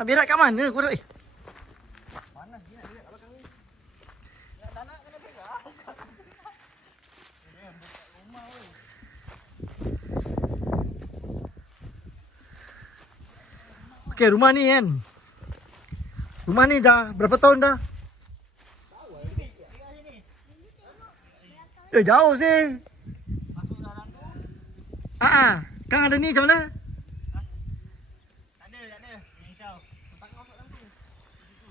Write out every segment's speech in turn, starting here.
Nak berak kat mana kau dah? Panas dia nak lihat kat belakang ni. Nak kena. Dia buka rumah weh. Okey, rumah ni kan. Rumah ni dah berapa tahun dah? Eh, jauh sih. Masuk dalam tu. Ah, ah. Kang ada ni macam mana? Tak ada, tak ada. Yang kau. Tak kau masuk dalam tu. Situ.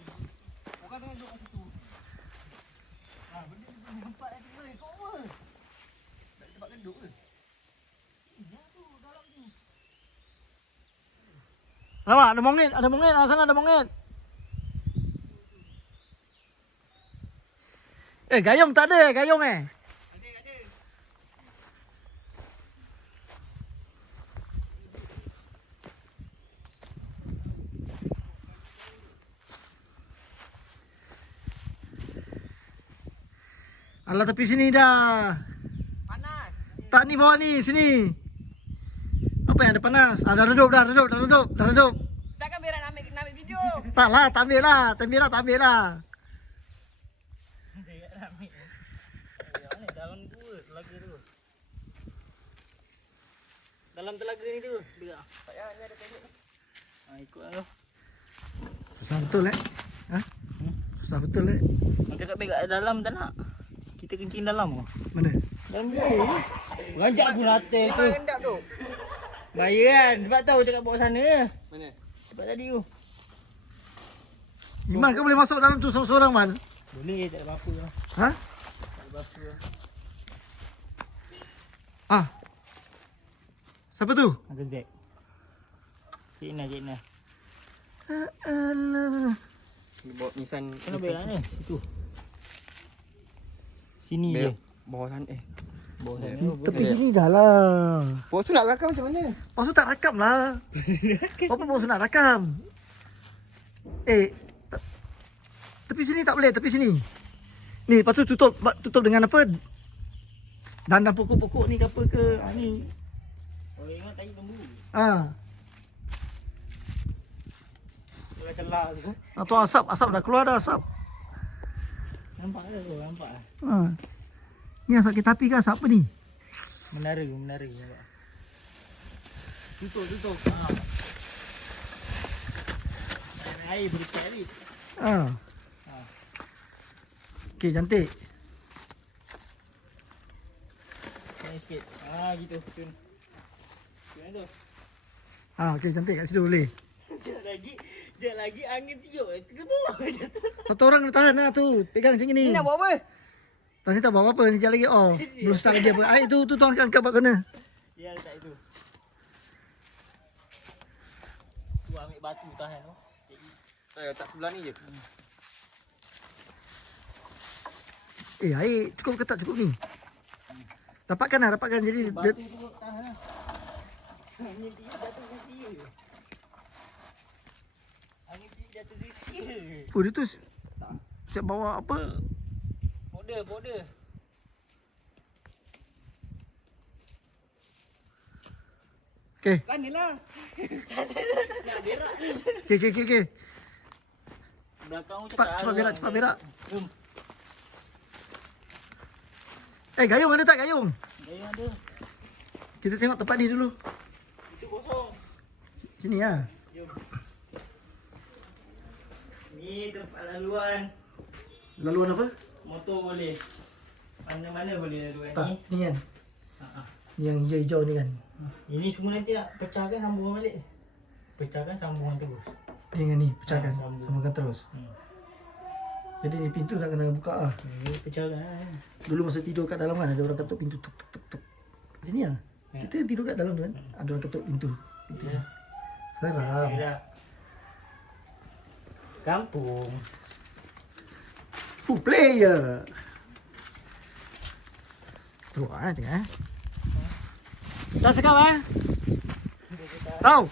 Orang tengah duduk kat situ. Ah, benda tu boleh nampak nanti weh. Kau apa? Tak ada tempat genduk ke? Ya tu, dalam tu. Nampak ada mongit, ada mongit. Ah, sana ada mongit. Eh, gayung tak ada, gayung eh. Ada, ada. Alah tepi sini dah. Panas. Tak ni bawah ni, sini. Apa yang ada panas? Ah, dah redup dah, redup, dah redup, dah redup. Takkan biar nak ambil, nak ambil video. Tak lah, tak ambil lah. Tak ambil lah, tak ambil lah. Dalam? Telaga tu. Dalam telaga ni tu. Bila? Tak payah, ni ada pendek tu. Ha, ikut lah tu. Susah betul eh. Ha? Susah betul eh. Orang cakap baik kat dalam tak nak. Kita kencing dalam ke? Mana? Dalam tu. Rajak aku latte tu. Rendak tu. Bayar kan. Sebab tahu cakap bawa sana. Mana? Sebab tadi tu. Iman kau boleh masuk dalam tu seorang-seorang man? Boleh, tak ada apa-apa lah. Ha? Tak ada apa-apa lah. Ah. Siapa tu? Uncle Zack. Cik Ina, Cik Ina. Alah. Bawa Nissan Kena berak ni. Situ. Sini je. Berak. Bawah sana eh. Sana. Tepi sini dah lah. Bawa tu nak rakam macam mana? Lepas tu tak rakam lah. Apa bawa nak rakam? Eh, te- tepi sini tak boleh, tepi sini. Ni, lepas tu tutup tutup dengan apa? Dandang pokok-pokok ni ke apa ke? Ha, ni. Oh, ingat tahi lembu. Ha. Celah-celah tu. Ha, tu asap, asap dah keluar dah asap. Nampak tu? Nampak. Ha. Ni asap kita api ke asap apa ni? Menara, menara. Nampak. Tutup, tutup. Ha. Air berikat ni. Ha. Okey, cantik. Sikit. Ha, gitu. Tun. Tun tu. Ha, okey cantik kat situ boleh. Sekejap lagi. Sekejap lagi angin tiup. Ke bawah je tu. Satu orang dia tahan lah tu. Pegang macam ni. buat apa? Tak ni tak bawa apa-apa. Ni sekejap lagi off. Belum start lagi apa. Air tu, tu tuang angkat kat kena. Dia letak itu. Tu ambil batu tahan tu. Eh, tak sebelah ni je. Eh, air cukup ke tak cukup ni? Dapatkan lah, dapatkan. Jadi, dia, Batu tu tahan lah. Angin tinggi jatuh sisi je. Angin tinggi jatuh sisi je. oh, dia tu si- siap bawa apa? Border, border. Okay, Sana lah. Nak berak ni. okay, okay, okay. okay. Belakang Cepat, cepat berak, cepat berak. Jom. Eh, gayung ada tak gayung? Gaya ada. Kita tengok tempat ni dulu. Itu kosong. Sini lah. Jom. Ni tempat laluan. Laluan apa? Motor boleh. Mana-mana boleh laluan Tak, ni. ni kan. Ha, ha. Yang hijau-hijau ni kan. Ini semua nanti nak pecahkan sambungan balik. Pecahkan sambungan terus. Ni dengan ni, pecahkan. Ah, sambung. Sambungkan terus. Hmm. Jadi ni pintu nak kena buka lah. Ini pecahkan. Dulu masa tidur kat dalam kan, ada orang ketuk pintu. Tuk, tuk, tuk, tuk. Sini lah. Ya. Kita tidur kat dalam tu kan. Ada orang ketuk pintu. pintu. Ya. Seram. Kira. Kampung. Full player. Tu ah tengok eh. Dah sekam eh. Tahu.